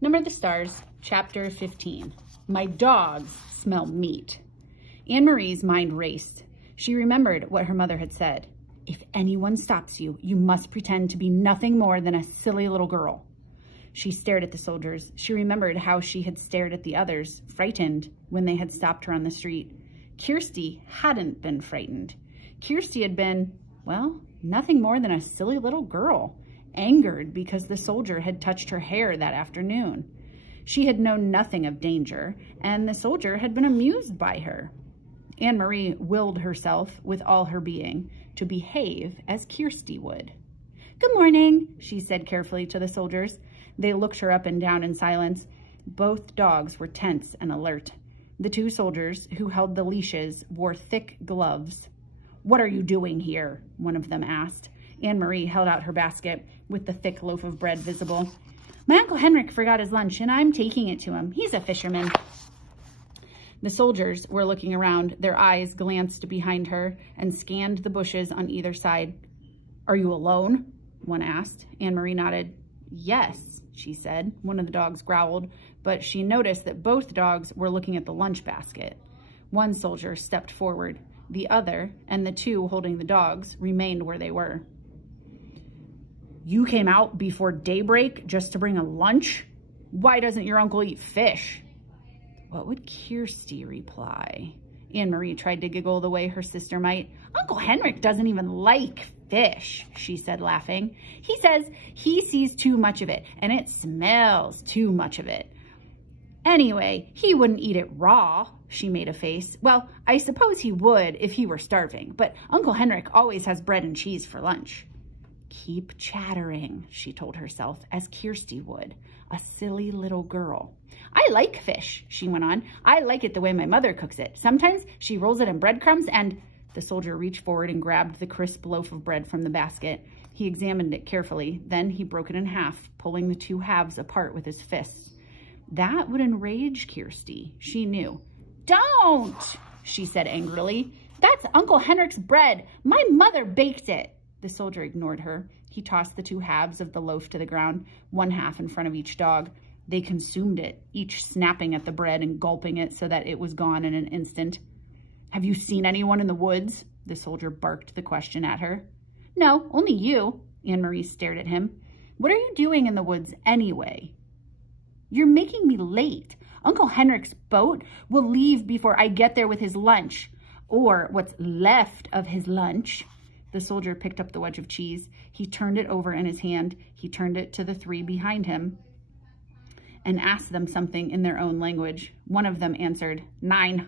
Number of the Stars, Chapter 15. My dogs smell meat. Anne-Marie's mind raced. She remembered what her mother had said. If anyone stops you, you must pretend to be nothing more than a silly little girl. She stared at the soldiers. She remembered how she had stared at the others, frightened, when they had stopped her on the street. Kirsty hadn't been frightened. Kirsty had been, well, nothing more than a silly little girl, angered because the soldier had touched her hair that afternoon. She had known nothing of danger, and the soldier had been amused by her. Anne-Marie willed herself with all her being to behave as Kirsty would. "Good morning," she said carefully to the soldiers. They looked her up and down in silence. Both dogs were tense and alert. The two soldiers who held the leashes wore thick gloves. "What are you doing here?" one of them asked. Anne-Marie held out her basket with the thick loaf of bread visible. "My Uncle Henrik forgot his lunch, and I'm taking it to him. He's a fisherman." The soldiers were looking around. Their eyes glanced behind her and scanned the bushes on either side. "Are you alone?" one asked. Anne-Marie nodded. "Yes," she said. One of the dogs growled, but she noticed that both dogs were looking at the lunch basket. One soldier stepped forward. The other, and the two holding the dogs, remained where they were. "You came out before daybreak just to bring a lunch? Why doesn't your uncle eat fish?" What would Kirsty reply? Anne-Marie tried to giggle the way her sister might. "Uncle Henrik doesn't even like fish," she said, laughing. "He says he sees too much of it, and it smells too much of it. Anyway, he wouldn't eat it raw." She made a face. "Well, I suppose he would if he were starving, but Uncle Henrik always has bread and cheese for lunch." "Keep chattering," she told herself, as Kirsty would, a silly little girl. "I like fish," she went on. "I like it the way my mother cooks it. Sometimes she rolls it in breadcrumbs and—" The soldier reached forward and grabbed the crisp loaf of bread from the basket. He examined it carefully. Then he broke it in half, pulling the two halves apart with his fists. That would enrage Kirsty. She knew. "Don't!" she said angrily. "That's Uncle Henrik's bread. My mother baked it." The soldier ignored her. He tossed the two halves of the loaf to the ground, one half in front of each dog. They consumed it, each snapping at the bread and gulping it so that it was gone in an instant. "Have you seen anyone in the woods?" The soldier barked the question at her. "No, only you." Anne-Marie stared at him. "What are you doing in the woods anyway?" "You're making me late. Uncle Henrik's boat will leave before I get there with his lunch, or what's left of his lunch." The soldier picked up the wedge of cheese. He turned it over in his hand. He turned it to the three behind him and asked them something in their own language. One of them answered, "9,"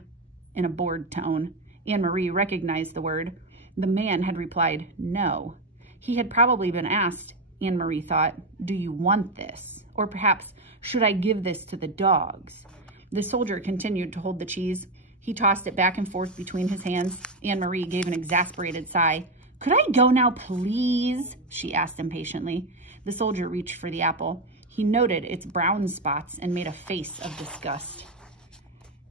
in a bored tone. Anne-Marie recognized the word. The man had replied, "No." He had probably been asked, Anne-Marie thought, "Do you want this?" Or perhaps, "Should I give this to the dogs?" The soldier continued to hold the cheese. He tossed it back and forth between his hands. Anne-Marie gave an exasperated sigh. "Could I go now, please?" she asked impatiently. The soldier reached for the apple. He noted its brown spots and made a face of disgust.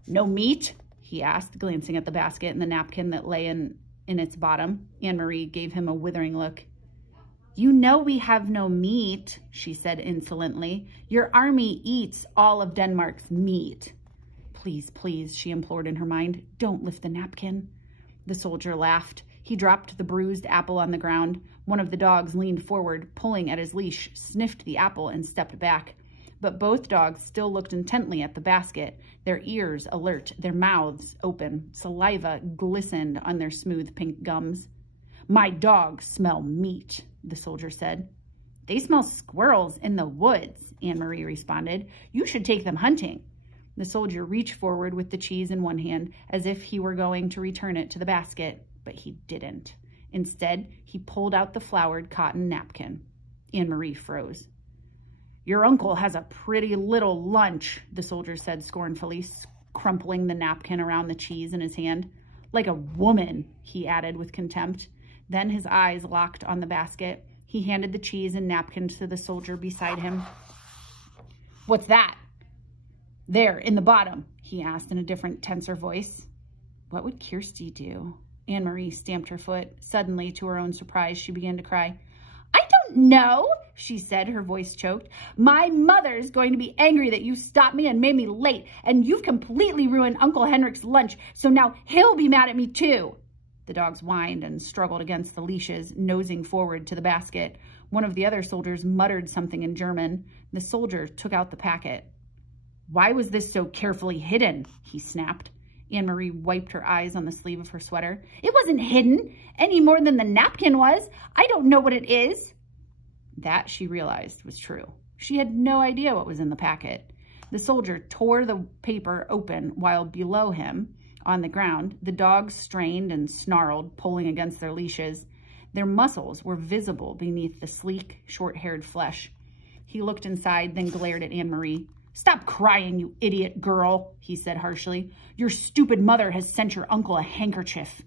"No meat?" he asked, glancing at the basket and the napkin that lay in its bottom. Anne-Marie gave him a withering look. "You know we have no meat," she said insolently. "Your army eats all of Denmark's meat." "Please, please," she implored in her mind, "don't lift the napkin." The soldier laughed. He dropped the bruised apple on the ground. One of the dogs leaned forward, pulling at his leash, sniffed the apple, and stepped back. But both dogs still looked intently at the basket, their ears alert, their mouths open. Saliva glistened on their smooth pink gums. "My dogs smell meat," the soldier said. "They smell squirrels in the woods," Anne-Marie responded. "You should take them hunting." The soldier reached forward with the cheese in one hand, as if he were going to return it to the basket, but he didn't. Instead, he pulled out the flowered cotton napkin. Anne-Marie froze. "Your uncle has a pretty little lunch," the soldier said scornfully, crumpling the napkin around the cheese in his hand. "Like a woman," he added with contempt. Then his eyes locked on the basket. He handed the cheese and napkin to the soldier beside him. "What's that?" "There, in the bottom," he asked in a different, tenser voice. What would Kirsty do? Anne-Marie stamped her foot. Suddenly, to her own surprise, she began to cry. "I don't don't know, she said, her voice choked. My mother's going to be angry that you stopped me and made me late, and you've completely ruined Uncle Henrichs' lunch, so now he'll be mad at me too. The dogs whined and struggled against the leashes, nosing forward to the basket. One of the other soldiers muttered something in German. The soldier took out the packet. Why was this so carefully hidden? He snapped. Anne-Marie wiped her eyes on the sleeve of her sweater. It wasn't hidden any more than the napkin was. I don't know what it is. That, she realized, was true. She had no idea what was in the packet. The soldier tore the paper open while below him, on the ground, the dogs strained and snarled, pulling against their leashes. Their muscles were visible beneath the sleek, short-haired flesh. He looked inside, then glared at Anne-Marie. Stop crying, you idiot girl, he said harshly. Your stupid mother has sent your uncle a handkerchief.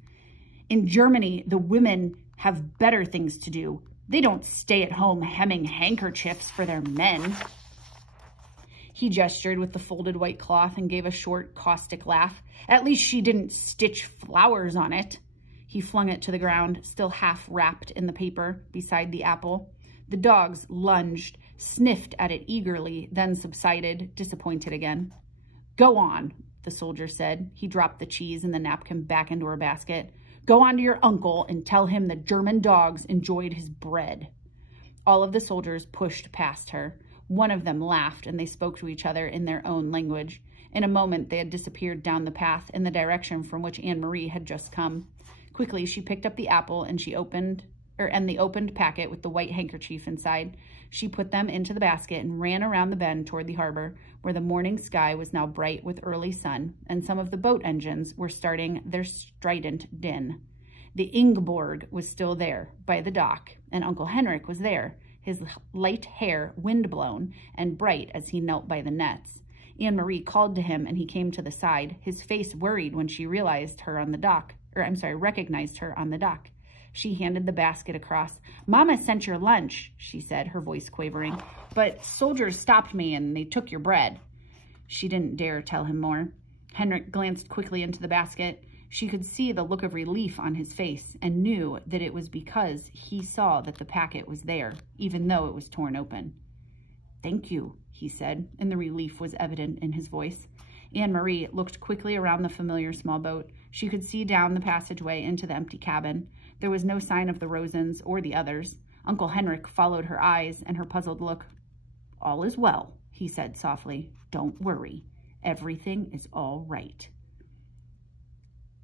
In Germany, the women have better things to do. They don't stay at home hemming handkerchiefs for their men. He gestured with the folded white cloth and gave a short, caustic laugh. At least she didn't stitch flowers on it. He flung it to the ground, still half wrapped in the paper, beside the apple. The dogs lunged, sniffed at it eagerly, then subsided, disappointed again. Go on, the soldier said. He dropped the cheese and the napkin back into her basket. Go on to your uncle and tell him the German dogs enjoyed his bread. All of the soldiers pushed past her. One of them laughed, and they spoke to each other in their own language. In a moment, they had disappeared down the path in the direction from which Anne-Marie had just come. Quickly, she picked up the apple and the opened packet with the white handkerchief inside. She put them into the basket and ran around the bend toward the harbor, where the morning sky was now bright with early sun, and some of the boat engines were starting their strident din. The Ingeborg was still there, by the dock, and Uncle Henrik was there, his light hair wind-blown and bright as he knelt by the nets. Anne-Marie called to him, and he came to the side, his face worried when she recognized her on the dock. She handed the basket across. Mama sent your lunch, she said, her voice quavering. But soldiers stopped me and they took your bread. She didn't dare tell him more. Henrik glanced quickly into the basket. She could see the look of relief on his face and knew that it was because he saw that the packet was there, even though it was torn open. Thank you, he said, and the relief was evident in his voice. Anne-Marie looked quickly around the familiar small boat. She could see down the passageway into the empty cabin. There was no sign of the Rosens or the others. Uncle Henrik followed her eyes and her puzzled look. All is well, he said softly. Don't worry. Everything is all right.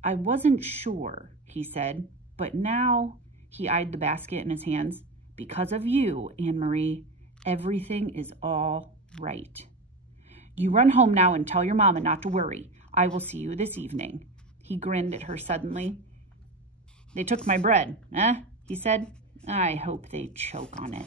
I wasn't sure, he said, but now, he eyed the basket in his hands. Because of you, Anne-Marie, everything is all right. You run home now and tell your mama not to worry. I will see you this evening. He grinned at her suddenly. They took my bread, eh? He said. I hope they choke on it.